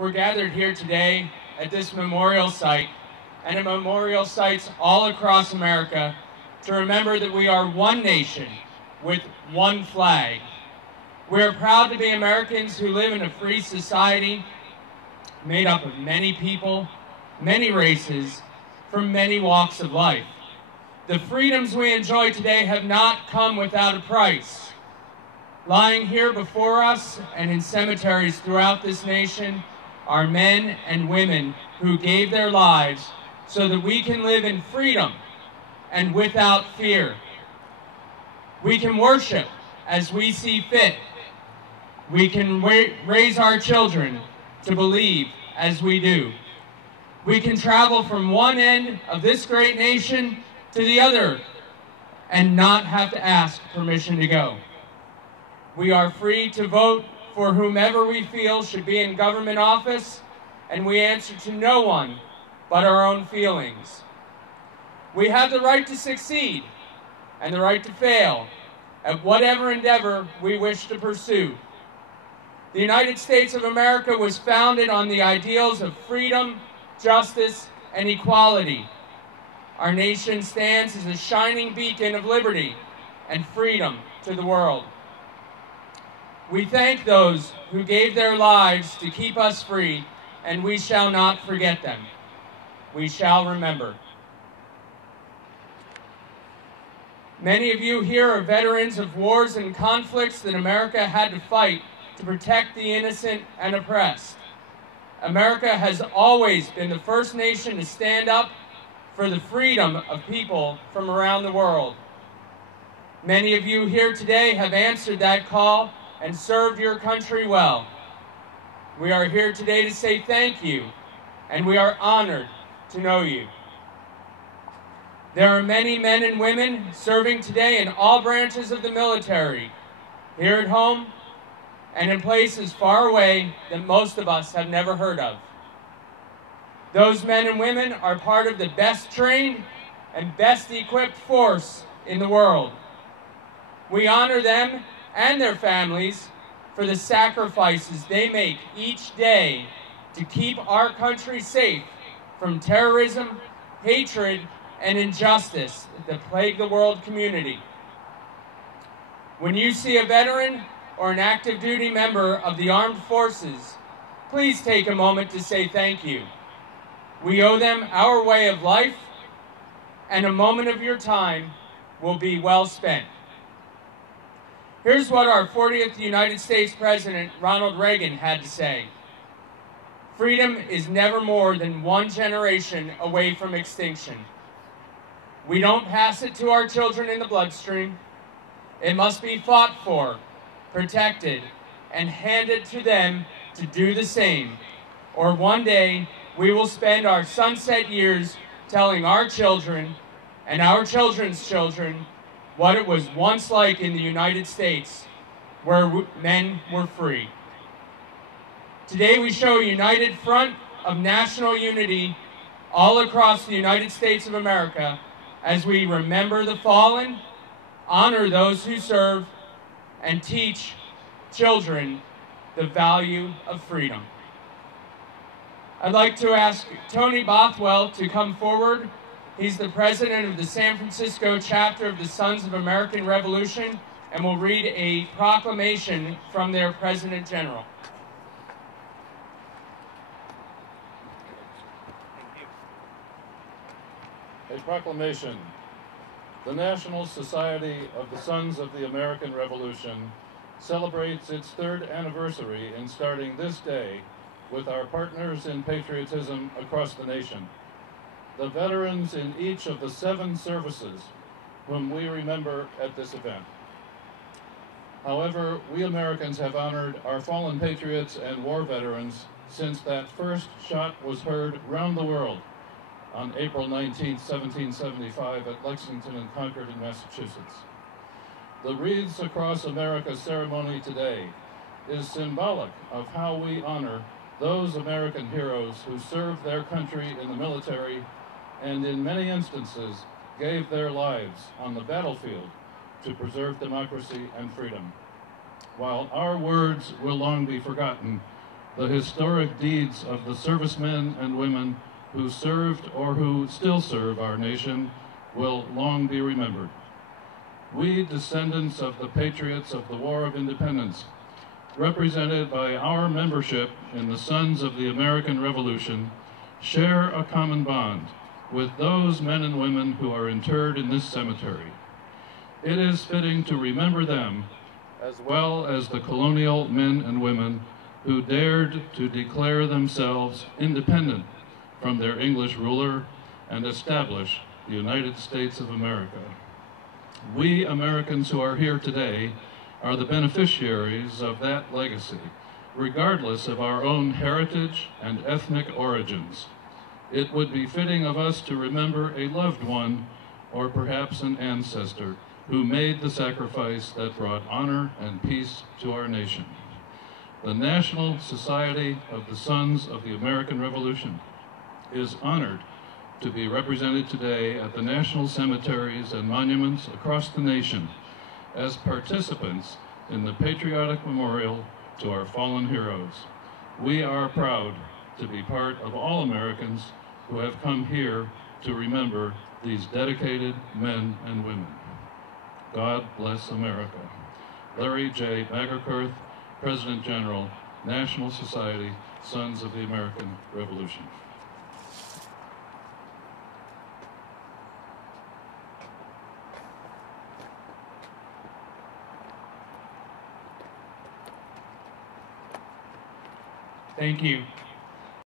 we're gathered here today at this memorial site and at memorial sites all across America to remember that we are one nation with one flag. We are proud to be Americans who live in a free society made up of many people, many races, from many walks of life. The freedoms we enjoy today have not come without a price. Lying here before us and in cemeteries throughout this nation are men and women who gave their lives so that we can live in freedom and without fear. We can worship as we see fit. We can raise our children to believe as we do. We can travel from one end of this great nation to the other and not have to ask permission to go. We are free to vote for whomever we feel should be in government office, and we answer to no one but our own feelings. We have the right to succeed and the right to fail at whatever endeavor we wish to pursue. The United States of America was founded on the ideals of freedom, justice, and equality. Our nation stands as a shining beacon of liberty and freedom to the world. We thank those who gave their lives to keep us free, and we shall not forget them. We shall remember. Many of you here are veterans of wars and conflicts that America had to fight to protect the innocent and oppressed. America has always been the first nation to stand up for the freedom of people from around the world. Many of you here today have answered that call and served your country well. We are here today to say thank you, and we are honored to know you. There are many men and women serving today in all branches of the military, here at home and in places far away that most of us have never heard of. Those men and women are part of the best trained and best equipped force in the world. We honor them and their families for the sacrifices they make each day to keep our country safe from terrorism, hatred, and injustice that plague the world community. When you see a veteran or an active duty member of the armed forces, please take a moment to say thank you. We owe them our way of life, and a moment of your time will be well spent. Here's what our 40th United States President, Ronald Reagan, had to say. Freedom is never more than one generation away from extinction. We don't pass it to our children in the bloodstream. It must be fought for, protected, and handed to them to do the same, or one day we will spend our sunset years telling our children and our children's children what it was once like in the United States, where men were free. Today we show a united front of national unity all across the United States of America as we remember the fallen, honor those who serve, and teach children the value of freedom. I'd like to ask Tony Bothwell to come forward. He's the president of the San Francisco chapter of the Sons of American Revolution, and will read a proclamation from their President General. A proclamation. The National Society of the Sons of the American Revolution celebrates its 3rd anniversary in starting this day with our partners in patriotism across the nation, the veterans in each of the 7 services whom we remember at this event. However, we Americans have honored our fallen patriots and war veterans since that first shot was heard round the world on April 19, 1775 at Lexington and Concord in Massachusetts. The Wreaths Across America ceremony today is symbolic of how we honor those American heroes who served their country in the military and in many instances gave their lives on the battlefield to preserve democracy and freedom. While our words will long be forgotten, The historic deeds of the servicemen and women who served or who still serve our nation will long be remembered. We, descendants of the patriots of the War of Independence, represented by our membership in the Sons of the American Revolution, share a common bond with those men and women who are interred in this cemetery. It is fitting to remember them, as well as the colonial men and women who dared to declare themselves independent from their English ruler and establish the United States of America. We Americans who are here today are the beneficiaries of that legacy, regardless of our own heritage and ethnic origins. It would be fitting of us to remember a loved one, or perhaps an ancestor, who made the sacrifice that brought honor and peace to our nation. The National Society of the Sons of the American Revolution is honored to be represented today at the national cemeteries and monuments across the nation as participants in the patriotic memorial to our fallen heroes. We are proud to be part of all Americans who have come here to remember these dedicated men and women. God bless America. Larry J. Magerkurth, President General, National Society, Sons of the American Revolution. Thank you.